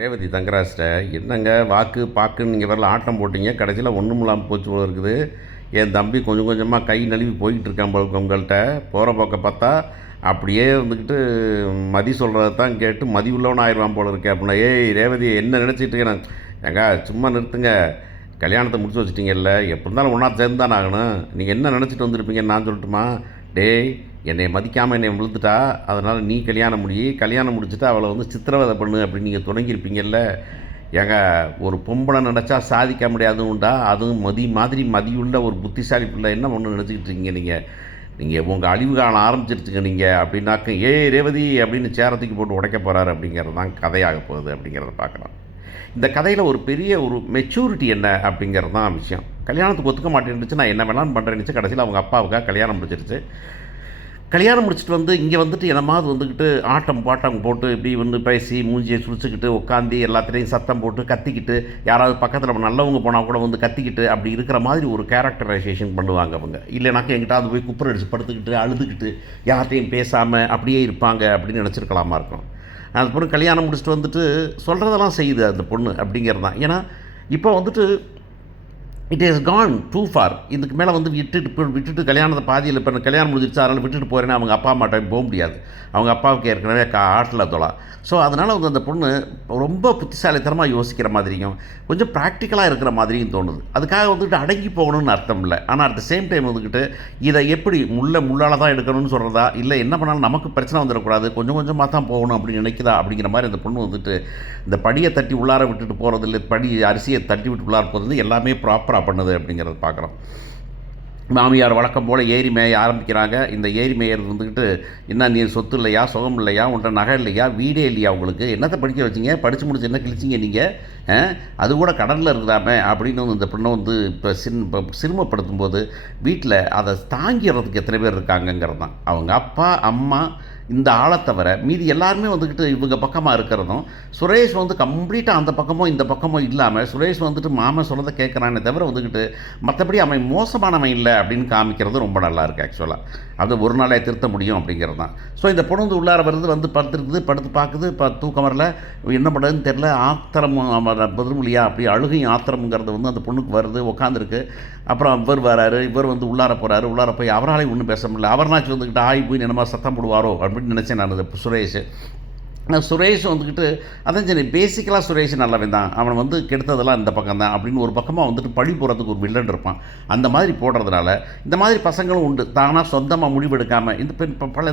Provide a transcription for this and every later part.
ரேவதி தங்கராஜ்ட்ட என்னங்க வாக்கு பாக்குன்னு நீங்கள் வரல ஆட்டம் போட்டீங்க, கடைசியில் ஒன்றும் இல்லாமல் போச்சு போல இருக்குது. என் தம்பி கொஞ்சம் கொஞ்சமாக கை நழுவி போய்கிட்டு இருக்கான் போல உங்கள்கிட்ட. போகிற போக்க பார்த்தா அப்படியே வந்துக்கிட்டு மதி சொல்கிறத தான் கேட்டு மதி உள்ளவன் ஆயிடுவான் போல இருக்கே அப்படின்னா, ஏய் ரேவதி என்ன நினச்சிட்டு இருக்கேன் ஏங்க சும்மா நிறுத்துங்க. கல்யாணத்தை முடிச்சு வச்சுட்டிங்கல்ல, எப்படி இருந்தாலும் ஒன்றா சேர்ந்து தானே ஆகணும். நீங்கள் என்ன நினச்சிட்டு வந்திருப்பீங்கன்னு நான் சொல்லட்டுமா? டேய், என்னை மதிக்காமல் என்னை விழுந்துட்டா, அதனால் நீ கல்யாணம் கல்யாணம் முடிச்சுட்டு அவளை வந்து சித்திரவதை பண்ணு அப்படின்னு நீங்கள் தொடங்கியிருப்பீங்கல்ல. ஏங்க ஒரு பொம்பளை நினச்சா சாதிக்க முடியாதும் உண்டா? அதுவும் மதி மாதிரி மதியுள்ள ஒரு புத்திசாலி பிள்ளை என்ன ஒன்று நினச்சிக்கிட்டு இருக்கீங்க நீங்கள்? நீங்கள் உங்கள் அழிவு காலம் ஆரம்பிச்சிருச்சுங்க நீங்கள் அப்படின்னாக்க, ஏய் ரேவதி அப்படின்னு சேரத்துக்கு போட்டு உடைக்க போகிறாரு அப்படிங்கிறது தான் கதையாக போகுது அப்படிங்கிறத பார்க்கலாம். இந்த கதையில் ஒரு பெரிய ஒரு மெச்சூரிட்டி என்ன அப்படிங்கிறது தான் விஷயம். கல்யாணத்துக்கு ஒத்துக்க மாட்டேன்னுச்சு, நான் என்ன வேணாலும் பண்ணுறேன்னுச்சு. கடைசியில் அவங்க அப்பாவுக்காக கல்யாணம் முடிச்சிருச்சு. கல்யாணம் முடிச்சுட்டு வந்து இங்கே வந்துட்டு என்னமாவது வந்துக்கிட்டு ஆட்டம் பாட்டம் போட்டு இப்படி வந்து பேசி மூஞ்சியை சுழிச்சுக்கிட்டு உட்காந்து எல்லாத்துலேயும் சத்தம் போட்டு கத்திக்கிட்டு, யாராவது பக்கத்தில் நல்லவங்க போனால் கூட வந்து கத்திக்கிட்டு அப்படி இருக்கிற மாதிரி ஒரு கேரக்டரைசேஷன் பண்ணுவாங்க அவங்க. இல்லைனாக்கா எங்கிட்டாவது போய் குப்புற அடிச்சு படுத்துக்கிட்டு அழுதுகிட்டு யார்கிட்டையும் பேசாமல் அப்படியே இருப்பாங்க அப்படின்னு நினச்சிருக்கலாமா இருக்கும். அந்த பொண்ணு கல்யாணம் முடிச்சுட்டு வந்துட்டு சொல்கிறதெல்லாம் செய்யுது அந்த பொண்ணு அப்படிங்கிறது தான். ஏன்னா இப்போ வந்துட்டு it is gone too far. இதுக்கு மேலே வந்து விட்டுட்டு கல்யாணத்தை பாதியில் இப்போ கல்யாணம் முடிஞ்சிருச்சு அதனால் விட்டுட்டு போகிறேன்னா அவங்க அப்பா அம்மாட்ட போக முடியாது. அவங்க அப்பாவுக்கு ஏற்கனவே ஆட்டில் தொலா. ஸோ அதனால் வந்து அந்த பொண்ணு ரொம்ப புத்திசாலித்தனமாக யோசிக்கிற மாதிரியும் கொஞ்சம் ப்ராக்டிக்கலாக இருக்கிற மாதிரியும் தோணுது. அதுக்காக வந்துட்டு அடங்கி போகணும்னு அர்த்தம் இல்லை. ஆனால் அட் த சேம் டைம் வந்துக்கிட்டு இதை எப்படி முள்ளால் தான் எடுக்கணும்னு சொல்கிறதா, இல்லை என்ன பண்ணாலும் நமக்கு பிரச்சனை வந்துடக்கூடாது, கொஞ்சம் கொஞ்சமாக தான் போகணும் அப்படின்னு நினைக்குதா அப்படிங்கிற மாதிரி அந்த பொண்ணு வந்துட்டு இந்த படியை தட்டி உள்ளார விட்டுட்டு போகிறது இல்லை, படி அரிசியை தட்டி விட்டு உள்ளார போகிறது எல்லாமே ப்ராப்பராக பண்ணுது அப்படிங்கிறத பார்க்குறோம். மாமியார் வழக்கம் போல் ஏரி மேய ஆரம்பிக்கிறாங்க. இந்த ஏரி மேயர் வந்துக்கிட்டு, என்ன நீ சொத்து இல்லையா, சுகம் இல்லையா, உன்ட்ட நகை இல்லையா, வீடே இல்லையா, உங்களுக்கு என்னத்தை படிக்க வச்சிங்க, படித்து முடிச்சு என்ன கிழிச்சிங்க நீங்கள், அது கூட கடலில் இருக்குதாமே அப்படின்னு வந்து இந்த பொண்ணை வந்து இப்போ சிரமப்படுத்தும் போது வீட்டில் அதை தாங்கிறதுக்கு எத்தனை பேர் இருக்காங்கங்கிறது தான். அவங்க அப்பா அம்மா இந்த ஆளை தவிர மீதி எல்லாருமே வந்துக்கிட்டு இவங்க பக்கமாக இருக்கிறதும், சுரேஷ் வந்து கம்ப்ளீட்டாக அந்த பக்கமோ இந்த பக்கமோ இல்லாமல் சுரேஷ் வந்துட்டு மாமன் சொல்கிறத கேட்குறானே தவிர வந்துக்கிட்டு மற்றபடி அவன் மோசமானவன் இல்லை அப்படின்னு காமிக்கிறது ரொம்ப நல்லா இருக்குது. ஆக்சுவலாக அது ஒரு நாளே திருத்த முடியும் அப்படிங்கிறது தான். ஸோ இந்த பொண்ணு வந்து உள்ளார வருது, வந்து படுத்துருக்குது, படுத்து பார்க்குது, தூக்கம் வரல, என்ன பண்ணுறதுன்னு தெரில, ஆத்திரம் பதிலும் இல்லையா, அப்படி அழுகையும் ஆத்திரம்ங்கிறது வந்து அந்த பொண்ணுக்கு வருது, உட்காந்துருக்கு. அப்புறம் இவர் வராரு, இவர் வந்து உள்ளார போகிறாரு, உள்ளார போய் அவராலையும் ஒன்றும் பேச முடியல. அவர்னாச்சும் வந்துக்கிட்டு ஆய் போய் என்னமா சத்தம் போடுவாரோ அப்படின்னு நினச்சேன் நான். சுரேஷ் சுரேஷ் வந்துக்கிட்டு அதான் சரி, பேசிக்கலாக சுரேஷ் நல்லவன் தான், அவன் வந்து கெடுத்ததெல்லாம் இந்த பக்கம் தான் அப்படின்னு ஒரு பக்கமாக வந்துட்டு பழி போடுறதுக்கு ஒரு வில்லன் இருப்பான். அந்த மாதிரி போடுறதுனால இந்த மாதிரி பசங்களும் உண்டு, தானாக சொந்தமாக முடிவெடுக்காமல்.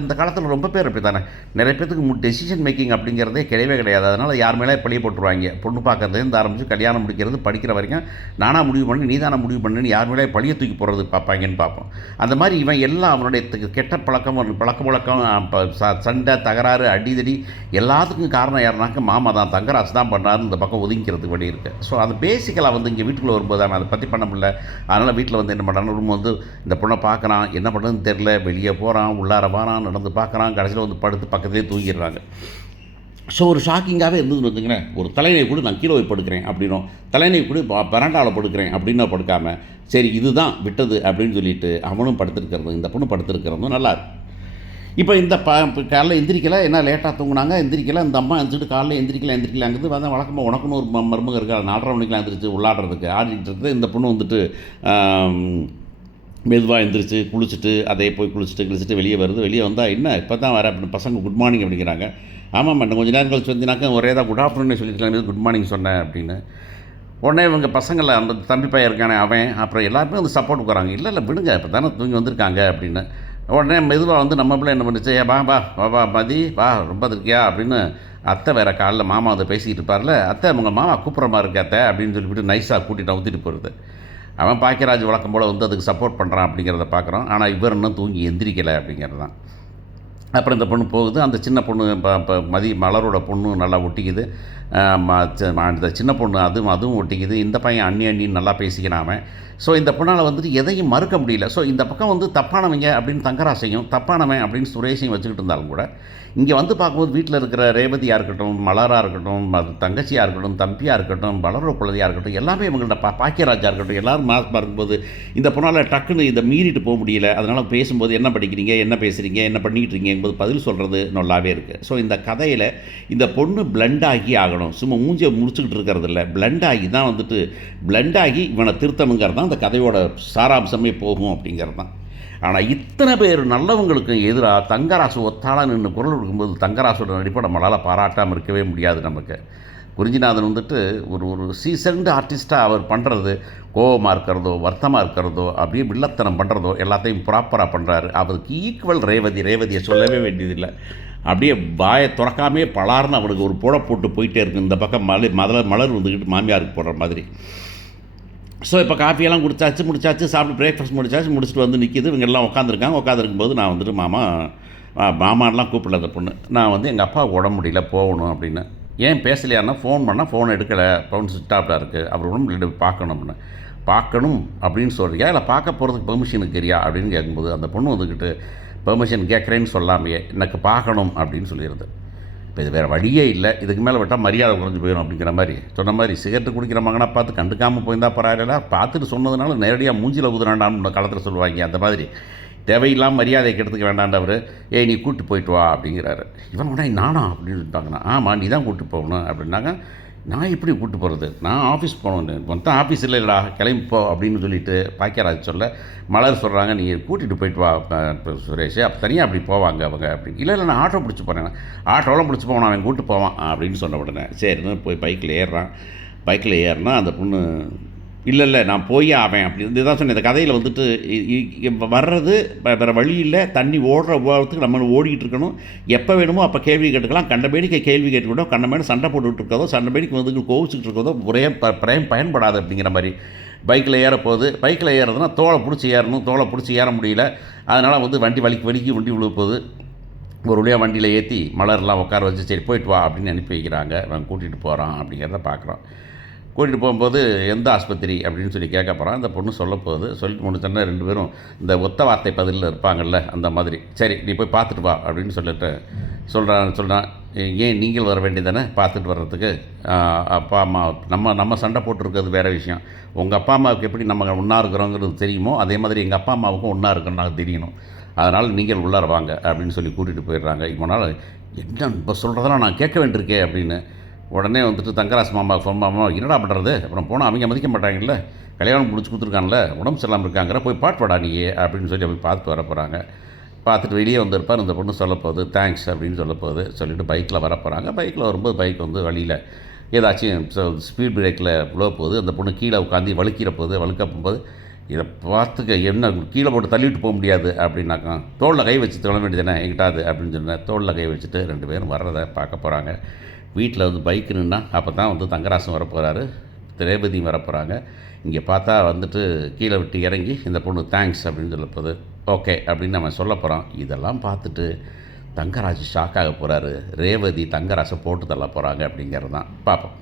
இந்த காலத்தில் ரொம்ப பேர் அப்படி தானே, நிறைய பேருக்கு டெசிஷன் மேக்கிங் அப்படிங்கிறதே கிடையவே கிடையாது. அதனால் யார் மேலே பழிய போட்டுருவாங்க. பொண்ணு பார்க்கறதுலேருந்து ஆரம்பித்து கல்யாணம் முடிக்கிறது படிக்கிற வரைக்கும் நானாக முடிவு பண்ணி நீ தானே முடிவு பண்ணுன்னு யார் மேலே பழிய தூக்கி போடுறது பார்ப்பாங்கன்னு பார்ப்போம். அந்த மாதிரி இவன் எல்லாம் அவனுடைய கெட்ட பழக்க வழக்கம், சண்டை தகராறு அடிதடி எல்லாத்துக்கும் காரணம் யாருனாக்க மாமா தான், தங்கராஜ் தான் பண்ணுறாரு இந்த பக்கம் ஒதுங்கிறதுக்கு வழி இருக்குது. ஸோ அது பேசிக்கலாக வந்து இங்கே வீட்டுக்குள்ளே வரும்போது அவன் அதை பற்றி பண்ண முடியல. அதனால் வீட்டில் வந்து என்ன பண்ணுறான்னு ரூம் வந்து இந்த பொண்ணை பார்க்குறான், என்ன பண்ணுறதுன்னு தெரில, வெளியே போகிறான், உள்ளார வாரான், நடந்து பார்க்குறான், கடைசியில் வந்து படுத்து பக்கத்துலேயே தூங்கிடுறாங்க. ஸோ ஒரு ஷாக்கிங்காகவே இருந்ததுன்னு வச்சுக்கிறேன். ஒரு தலைநை கூட நான் கீழே போய் படுக்கிறேன் அப்படின்னும், தலைநை கூட பரண்டாவில் படுக்கிறேன் அப்படின்னா படுக்காமல் சரி இதுதான் விட்டது அப்படின்னு சொல்லிட்டு அவனும் படுத்துருக்கிறது, இந்த பொண்ணு படுத்துருக்கிறதும் நல்லாயிருக்கு. இப்போ இந்த காலைல எந்திரிக்கலை, என்ன லேட்டாக தூங்கினாங்க, எந்திரிக்கலை, இந்த அம்மா எழுந்திரிட்டு காலைல எந்திரிக்கலாங்கிறது வந்து வழக்கமாக உனக்குன்னு ஒரு மருமக இருக்கா, 4:30 மணிக்கெலாம் எந்திரிச்சு உள்ளாடுறதுக்கு ஆடிட்டு இருக்குது. இந்த பொண்ணு வந்துட்டு மெதுவாக எந்திரிச்சு குளிச்சுட்டு அதே போய் குளிச்சுட்டு வெளியே வருது. வெளியே வந்தால் என்ன இப்போ தான் வர அப்படின்னு பசங்க குட் மார்னிங் அப்படிங்கிறாங்க. ஆமாம் இன்னும் கொஞ்சம் நேரம் கழிச்சு வந்தினாக்கா ஒரே தான் குட் ஆஃப்டர்நூன் சொல்லிட்டு குட் மார்னிங் சொன்னேன் அப்படின்னு. உடனே இவங்க பசங்களை அந்த தம்பி பையன் இருக்கானே அவன் அப்புறம் எல்லாருமே வந்து சப்போர்ட் கொடுக்குறாங்க, இல்லை விடுங்க இப்போ தானே தூங்கி வந்திருக்காங்க அப்படின்னு. உடனே மெதுவாக வந்து நம்ம பிள்ளை என்ன பண்ணுச்சு, வா வா வா மதி வா ரொம்ப இருக்கியா அப்படின்னு. அத்தை வேறு காலைல மாமா அதை பேசிக்கிட்டு இருப்பார்ல, அத்தை உங்கள் மாமா கூப்பிட்ற மாதிரி இருக்க அத்தை அப்படின்னு சொல்லிவிட்டு நைஸாக கூட்டிகிட்டு ஊற்றிட்டு போகிறது. அவன் பாக்கியராஜ் வழக்கம் போல் வந்து அதுக்கு சப்போர்ட் பண்ணுறான் அப்படிங்கிறத பார்க்குறோம். ஆனால் இவர் இன்னும் தூங்கி எந்திரிக்கலை அப்படிங்கிறது தான். அப்புறம் இந்த பொண்ணு போகுது. அந்த சின்ன பொண்ணு இப்போ மலரோட பொண்ணு நல்லா ஒட்டிக்குது, இந்த சின்ன பொண்ணு அதுவும் ஒட்டிக்குது. இந்த பையன் அண்ணின்னு நல்லா பேசிக்கிறான். ஸோ இந்த பொண்ணால் வந்துட்டு எதையும் மறுக்க முடியல. ஸோ இந்த பக்கம் வந்து தப்பானவங்க அப்படின்னு தங்கராசையும், தப்பானவன் அப்படின்னு சுரேஷையும் வச்சுக்கிட்டு இருந்தாலும் கூட, இங்கே வந்து பார்க்கும்போது வீட்டில் இருக்கிற ரேவதியாக இருக்கட்டும், மலராக இருக்கட்டும், அது தங்கச்சியாக இருக்கட்டும், தம்பியாக இருக்கட்டும், வளர குழந்தையாக இருக்கட்டும், எல்லாமே இவங்கள்ட்ட பாக்கியராஜா இருக்கட்டும், எல்லோரும் மாசமாக இருக்கும்போது இந்த பொண்ணால் டக்குன்னு இதை மீறிட்டு போக முடியல. அதனால் பேசும்போது என்ன படிக்கிறீங்க, என்ன பேசுகிறீங்க, என்ன பண்ணிக்கிட்டு இருக்கீங்க என்பது பதில் சொல்கிறது நல்லாவே இருக்குது. ஸோ இந்த கதையில் இந்த பொண்ணு பிளண்ட் ஆகி ஆகணும், சும்மா மூஞ்சியை முடிச்சுக்கிட்டு இருக்கிறது இல்லை, பிளண்ட் ஆகி தான் வந்துட்டு பிளண்ட் ஆகி இவனை திருத்தணுங்கிறது தான் இந்த கதையோட சாராம்சமே போகும் அப்படிங்கிறது தான். ஆனால் இத்தனை பேர் நல்லவங்களுக்கும் எதிராக தங்கராசு ஒத்தாளாக நின்று குரல் கொடுக்கும்போது தங்கராசோட நடிப்பை நம்மளால் பாராட்டாமல் இருக்கவே முடியாது. நமக்கு குறிஞ்சிநாதன் வந்துட்டு ஒரு சீசன்டு ஆர்டிஸ்ட்டாக அவர் பண்ணுறது, கோபமாக இருக்கிறதோ வருத்தமாக இருக்கிறதோ அப்படியே வில்லத்தனம் பண்ணுறதோ எல்லாத்தையும் ப்ராப்பராக பண்ணுறாரு. அவருக்கு ஈக்குவல் ரேவதியை சொல்லவே வேண்டியதில்லை. அப்படியே வாயை திறக்காமே பலார்னு அவனுக்கு ஒரு புழை போட்டு போயிட்டே இருக்குது. இந்த பக்கம் மலர் வந்துக்கிட்டு மாமியாருக்கு போடுற மாதிரி. ஸோ இப்போ காஃபியெல்லாம் முடிச்சாச்சு, சாப்பிட்டு பிரேக்ஃபாஸ்ட் முடிச்சுட்டு வந்து நிற்கிது. இவங்க எல்லாம் உட்காந்துருக்கும்போது நான் வந்துட்டு மாமான்லாம் கூப்பிடல அந்த பொண்ணு. நான் வந்து எங்கள் அப்பாவுக்கு உடம்பு முடியல போகணும் அப்படின்னு. ஏன் பேசலையாருன்னா ஃபோன் பண்ணால் ஃபோன் எடுக்கலை, ஃபோன் சுவிட்ச் ஆஃப்டாக இருக்குது, அவர் உடம்பு முடியல பார்க்கணும் அப்படின்னு சொல்கிறியா இல்லை பார்க்க போகிறதுக்கு பெர்மிஷன் இருக்கிறியா அப்படின்னு கேட்கும்போது அந்த பொண்ணு வந்துக்கிட்டு பெர்மிஷன் கேட்குறேன்னு சொல்லாமையே எனக்கு பார்க்கணும் அப்படின்னு சொல்லிடுது. இப்போ இது வேறு வழியே இல்லை, இதுக்கு மேலே விட்டால் மரியாதை குறைஞ்சி போயிடும் அப்படிங்கிற மாதிரி சொன்ன மாதிரி சிகரெட்டு குடிக்கிற மகனை பார்த்து கண்டுக்காமல் போயிருந்தா பரவாயில்ல, பார்த்துட்டு சொன்னதுனால நேரடியாக மூஞ்சில் ஊதுறாண்டான்னு காலத்தில் சொல்லுவாங்க. அந்த மாதிரி தேவையில்லாமல் மரியாதையை கெடுத்துக்க வேண்டாண்டவர் நீ கூப்பிட்டு போயிட்டு வா அப்படிங்கிறாரு. இவன் உடனே நானா அப்படின்னு சொல்லிட்டாங்கண்ணா. ஆமாம் நீ தான் கூப்பிட்டு போகணும் அப்படின்னாங்க. நான் எப்படி கூப்பிட்டு போகிறது, நான் ஆஃபீஸ் போகணும், மொத்தம் ஆஃபீஸ் இல்லைடா கிளம்பிப்போ அப்படின்னு சொல்லிட்டு பாக்கியராஜ் சொல்ல மலர் சொல்கிறாங்க நீ கூட்டிகிட்டு போயிட்டு வா சுரேஷ், அப்போ தனியாக அப்படி போவாங்க அவங்க அப்படின்னு. இல்லை நான் ஆட்டோ பிடிச்சி போனேன், ஆட்டோலாம் பிடிச்சி போவான் அவன் கூப்பிட்டு போவான் அப்படின்னு சொன்ன உடனே சரின்னு போய் பைக்கில் ஏறினா அந்த பொண்ணு இல்லை நான் போய் ஆவேன் அப்படின்னு தான் சொன்னேன். இந்த கதையில் வந்துட்டு வர்றது வேறு வழி இல்லை, தண்ணி ஓடுற ஓரத்துக்கு நம்ம ஓடிக்கிட்டு இருக்கணும், எப்போ வேணுமோ அப்போ கேள்வி கேட்டுக்கலாம், கண்டபேடிக்கு கேள்வி கேட்டுக்கிட்டோம், கண்டபேடி சண்டை போட்டுக்கிட்டு இருக்கதோ, சண்டைபேடிக்கு வந்து கோவிச்சுக்கிட்டு இருக்கதோ ஒரே பயன்படாது அப்படிங்கிற மாதிரி. பைக்கில் பைக்கில் ஏறதுன்னா தோலை பிடிச்சி ஏற முடியல, அதனால் வந்து வண்டி வலிக்கு வண்டி விழுக போகுது. ஒரு வழியாக வண்டியில் ஏற்றி மலர்லாம் உட்கார வச்சு சரி போயிட்டு வா அப்படின்னு அனுப்பி வைக்கிறாங்க. அவன் கூட்டிகிட்டு போகிறான் அப்படிங்கிறத பார்க்குறோம். கூட்டிகிட்டு போகும்போது எந்த ஆஸ்பத்திரி அப்படின்னு சொல்லி கேட்க போகிறான். அந்த பொண்ணு சொல்லிட்டு முடிச்சோன்னா ரெண்டு பேரும் இந்த ஒத்த வார்த்தை பதிலில் இருப்பாங்கள்ல அந்த மாதிரி சரி நீ போய் பார்த்துட்டு வா அப்படின்னு சொல்லிட்டு சொல்கிறான். ஏன் நீங்கள் வர வேண்டியதானே பார்த்துட்டு வர்றதுக்கு, அப்பா அம்மா நம்ம சண்டை போட்டுருக்கிறது வேறு விஷயம், உங்கள் அப்பா அம்மாவுக்கு எப்படி நம்ம ஒன்றா இருக்கிறோங்கிறது தெரியுமோ அதே மாதிரி எங்கள் அப்பா அம்மாவுக்கும் ஒன்றா இருக்குன்னு నాకు தெரியணும், அதனால் நீங்கள் உள்ளார வாங்க அப்படின்னு சொல்லி கூட்டிகிட்டு போயிடுறாங்க. இவனால் என்ன இப்போ சொல்கிறதெல்லாம் நான் கேட்க வேண்டியிருக்கே அப்படின்னு உடனே வந்துட்டு தங்கராசு மாமா என்னடா பண்ணுறது, அப்புறம் போனால் அவங்க மதிக்க மாட்டாங்கல்ல, கல்யாணம் முடிச்சு கொடுத்துருக்காங்கல்ல, உடம்பு சரியில்லாமல் இருக்காங்கிற போய் பாட்டுவாடா நீ அப்படின்னு சொல்லி அப்படி பார்த்துட்டு வர போகிறாங்க. பார்த்துட்டு வெளியே வந்திருப்பார். இந்த பொண்ணு சொல்லப்போகுது தேங்க்ஸ் அப்படின்னு சொல்லிட்டு பைக்கில் வரப்போகிறாங்க. பைக்கில் வரும்போது பைக் வந்து வழியில் ஏதாச்சும் ஸ்பீட் பிரேக்கில் விழ போகுது. அந்த பொண்ணு கீழே உட்காந்து வழுக்க போகும்போது இதை பார்த்துக்க என்ன கீழே போட்டு தள்ளிவிட்டு போக முடியாது அப்படின்னாக்கா தோளில் கை வச்சு தொழ வேண்டியதானே எங்கிட்டாது அப்படின்னு சொன்னேன். தோளில் கை வச்சுட்டு ரெண்டு பேரும் வர்றதை பார்க்க போகிறாங்க. வீட்டில் வந்து பைக்கு நின்னா அப்போ தான் வந்து தங்கராசன் வரப்போகிறாரு, ரேவதியும் வரப்போகிறாங்க. இங்கே பார்த்தா வந்துட்டு கீழே விட்டு இறங்கி இந்த பொண்ணு தேங்க்ஸ் அப்படின்னு சொல்லப்போகுது. ஓகே அப்படின்னு நம்ம சொல்ல போகிறோம். இதெல்லாம் பார்த்துட்டு தங்கராஜ் ஷாக்காக போகிறாரு. ரேவதி தங்கராசை போட்டு தள்ள போகிறாங்க அப்படிங்கிறது தான் பார்ப்போம்.